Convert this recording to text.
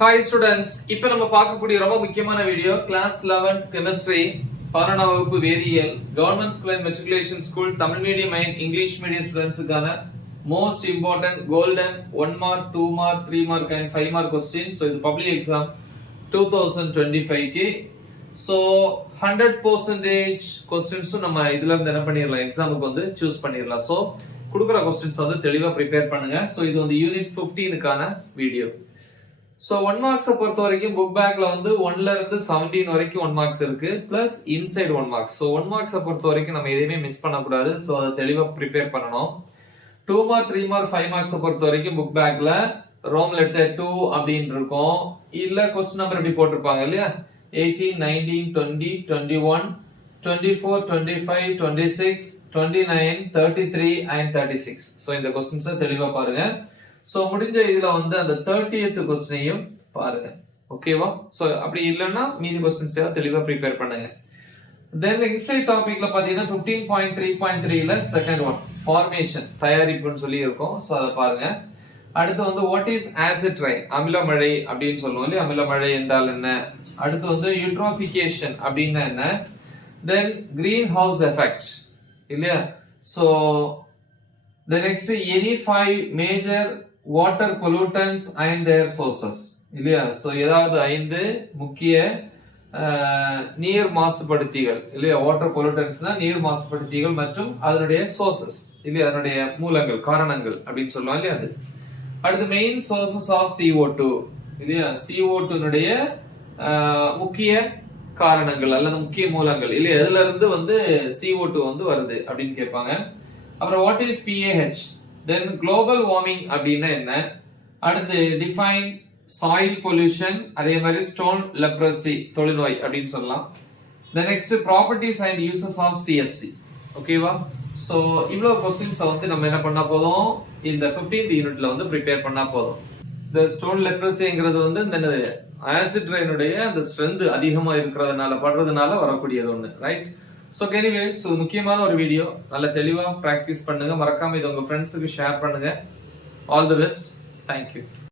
Hi students, இப்போ நம்ம பார்க்கக்கூடிய ரொம்ப முக்கியமான வீடியோ கிளாஸ் 11th கெமிஸ்ட்ரி 11ஆம் வகுப்பு வேதியியல் government school and matriculation school Tamil medium and English medium ஸ்டூடெண்ட்ஸ்க்கான most important golden 1 mark 2 mark 3 mark and 5 mark questions so இது பப்ளிக் எக்ஸாம் 2025 க்கு so 100% क्वेश्चंस நம்ம இதுல இருந்து என்ன பண்ணிரலாம் எக்ஸாமுக்கு வந்து चूஸ் பண்ணிரலாம் so கொடுக்கிற क्वेश्चंस வந்து தெளிவா prepare பண்ணுங்க so இது வந்து யூனிட் 15 க்கான வீடியோ. So 1 marks பொறுத்த வரைக்கும் புக் பேக்ல வந்து 1 ல இருந்து 17 வரைக்கும் 1 marks இருக்கு plus inside 1 marks. So 1 marks பொறுத்த வரைக்கும் நம்ம எதையுமே மிஸ் பண்ண கூடாது. So அத தெளிவா prepare பண்ணனும். 2 mark 3 mark 5 marks பொறுத்த வரைக்கும் புக் பேக்ல ரோம் லெட்டர் 2 அப்படினு இருக்கும். இல்ல क्वेश्चन நம்பர் இப்படி போட்டுருப்பாங்க இல்லையா 18 19 20 21 24 25 26 29 33 and 36. So இந்த क्वेश्चंस தெளிவா பாருங்க. சோ முடிஞ்ச இதுல வந்து அந்த 30th क्वेश्चनையும் பாருங்க ஓகேவா சோ அப்படி இல்லனா மீதி क्वेश्चंस தெளிவா prepare பண்ணுங்க. then இன்சைட் டாபிக்ல பாத்தீங்கன்னா 15.3.3 ல செகண்ட் ஒன் ஃபார்மேஷன் தயாரிப்புன்னு சொல்லி இருக்கும் சோ அத பாருங்க. அடுத்து வந்து what is acid rain அமிலமழை அப்படினு சொல்லுவோம் இல்லையா அமிலமழை என்றால் என்ன. அடுத்து வந்து eutrophication அப்படினா என்ன. then greenhouse effect இல்லையா so the next any five major water pollutants and their sources இல்லையா சோ ஏதாவது 5 முக்கிய நீர் மாசுபடுத்திகள் இல்லையா வாட்டர் பொல்யூட்டன்ட்ஸ்னா நீர் மாசுபடுத்திகள் மற்றும் அதனுடைய சோர்சஸ் இல்லையா அதனுடைய மூலங்கள் காரணங்கள் அப்படினு சொல்லுவாங்க இல்லையா அது. அடுத்து மெயின் சோர்சஸ் ஆஃப் CO2 இல்லையா CO2 னுடைய முக்கிய காரணங்கள் அல்லது முக்கிய மூலங்கள் இல்லையா எதுல இருந்து வந்து CO2 வந்து வருது அப்படினு கேட்பாங்க. அப்புறம் what is PAH then global warming அப்படினா என்ன. அடுத்து define soil pollution அதே மாதிரி stone leprosy தொழுநோய் அப்படினு சொல்லலாம். the next properties and uses of CFC ஓகேவா சோ இவ்ளோ क्वेश्चंस வந்து நம்ம என்ன பண்ணா போதும் இந்த 15th யூனிட்ல வந்து prepare பண்ணா போதும். the stone leprosyங்கிறது வந்து இந்த ஆசிட் ரெயினுடைய அந்த ஸ்ட்ரெngth அதிகமா இருக்கிறதுனால படுறதுனால வரக்கூடியது ஒண்ணு ரைட். So anyway, so முக்கியமான ஒரு வீடியோ நல்ல தெளிவா பிராக்டீஸ் பண்ணுங்க மறக்காம இத உங்க ஃப்ரெண்ட்ஸ்க்கு ஷேர் பண்ணுங்க. All the best. Thank you.